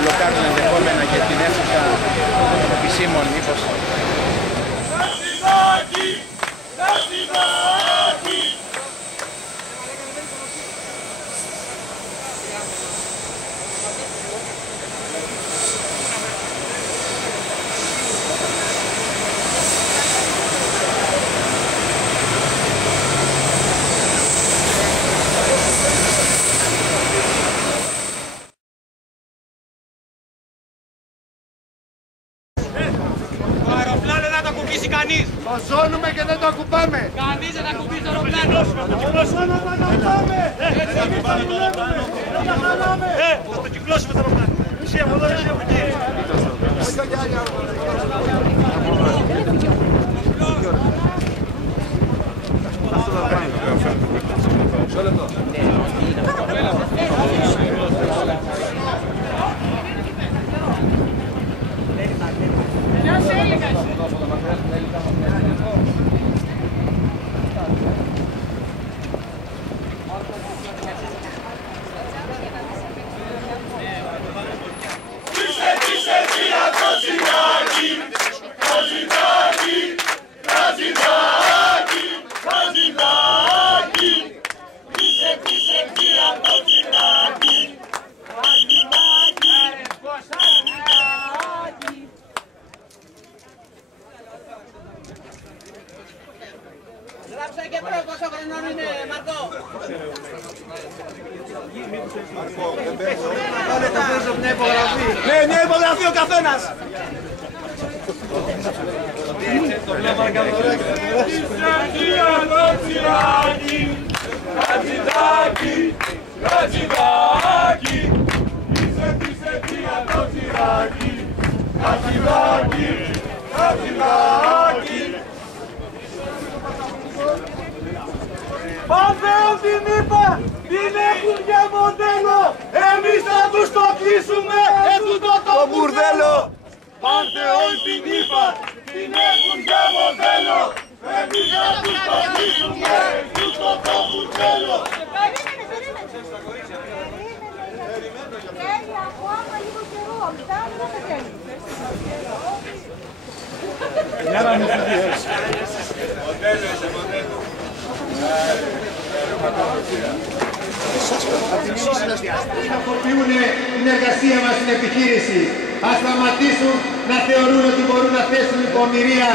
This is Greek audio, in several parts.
Μπλοκάρουν ενδεχόμενα και την αίθουσα των επισήμων μήπως. Κανείς. Το ζώνουμε και δεν το ακουμπάμε. Κανείς δεν ακουμπήσει το αεροπλάνο. Το ζώνουμε να το πάμε. Έτσι θα δουλεύουμε. Δεν θα χαλάμε. Θα το κυκλώσουμε το αεροπλάνο. Εσύ από εδώ, εσύ από εκεί. Γράψε και πρώτο πόσο χρονών είναι, Μαρκό. Ναι, μια υπογραφή ο καθένας. Πανθέον την είπα, την έχουν για μοντέλο. Εμείς θα τους το κλείσουμε ετούτο το μπουρδέλο. Πανθέον την είπα, την έχουν για μοντέλο. Εμείς θα τους το κλείσουμε ετούτο το μπουρδέλο. Θέλει ακόμα λίγο καιρό, μετά δεν θα θέλει. Ενοχοποιούν την εργασία μας στην επιχείρηση. Ας σταματήσουν να θεωρούν ότι μπορούν να θέσουν υπομοιρία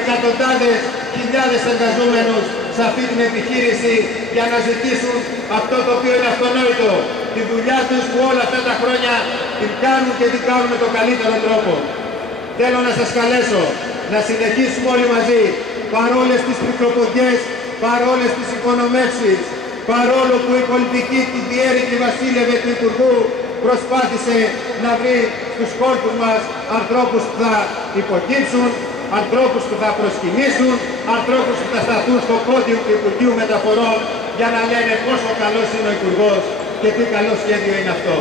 εκατοντάδες χιλιάδες εργαζόμενους σε αυτή την επιχείρηση για να ζητήσουν αυτό το οποίο είναι αυτονόητο. Τη δουλειά τους που όλα αυτά τα χρόνια την κάνουν και την κάνουν με τον καλύτερο τρόπο. Θέλω να σας καλέσω να συνεχίσουμε όλοι μαζί παρόλες τις πικροποδιές, παρόλες τις οικονομεύσεις, παρόλο που η πολιτική τη διέρρητη βασίλευε του Υπουργού προσπάθησε να βρει στους κόλπους μας ανθρώπους που θα υποκύψουν, ανθρώπους που θα προσκυνήσουν, ανθρώπους που θα σταθούν στο πόντιο του Υπουργείου Μεταφορών για να λένε πόσο καλός είναι ο Υπουργός και τι καλό σχέδιο είναι αυτό.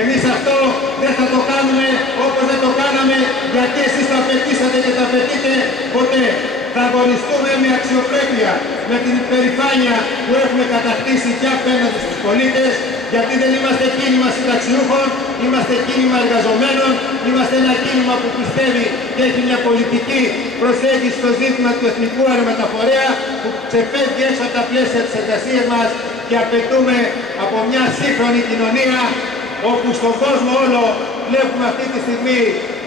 Εμείς αυτό δεν θα το κάνουμε όπως δεν το κάναμε, γιατί εσείς το απαιτήσατε και το απαιτείτε ποτέ. Θα αγωνιστούμε με αξιοπρέπεια, με την υπερηφάνεια που έχουμε κατακτήσει και απέναντι στους πολίτες, γιατί δεν είμαστε κίνημα συνταξιούχων, είμαστε κίνημα εργαζομένων, είμαστε ένα κίνημα που πιστεύει και έχει μια πολιτική προσέγγιση στο ζήτημα του εθνικού αερομεταφορέα, που ξεφεύγει έξω από τα πλαίσια της εργασίας μας και απαιτούμε από μια σύγχρονη κοινωνία, όπου στον κόσμο όλο βλέπουμε αυτή τη στιγμή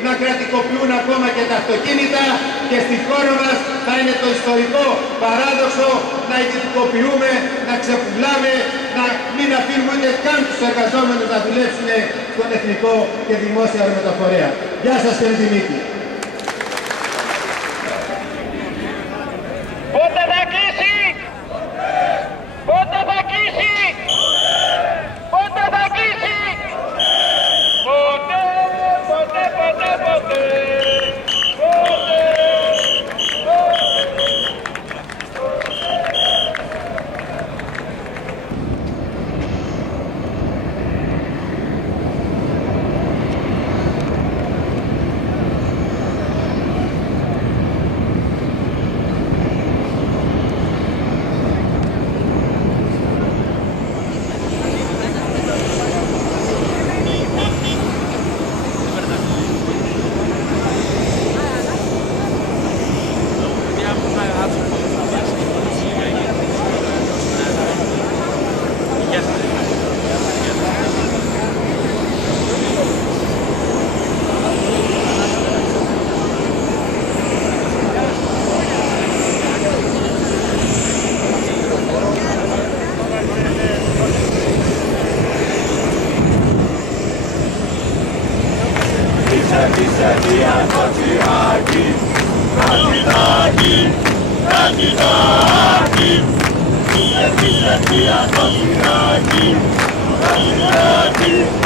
να κρατικοποιούν ακόμα και τα αυτοκίνητα, και στη χώρα μας θα είναι το ιστορικό παράδοξο να ιδιωτικοποιούμε, να ξεπουλάμε, να μην αφήνουμε ούτε καν τους εργαζόμενους να δουλέψουν στον εθνικό και δημόσιο αερομεταφορέα. Γεια σας και Δημήτρη. Πότε θα κλείσει! Πότε θα κλείσει! Πότε θα κλείσει! Πότε, πότε, πότε, πότε! Thank you.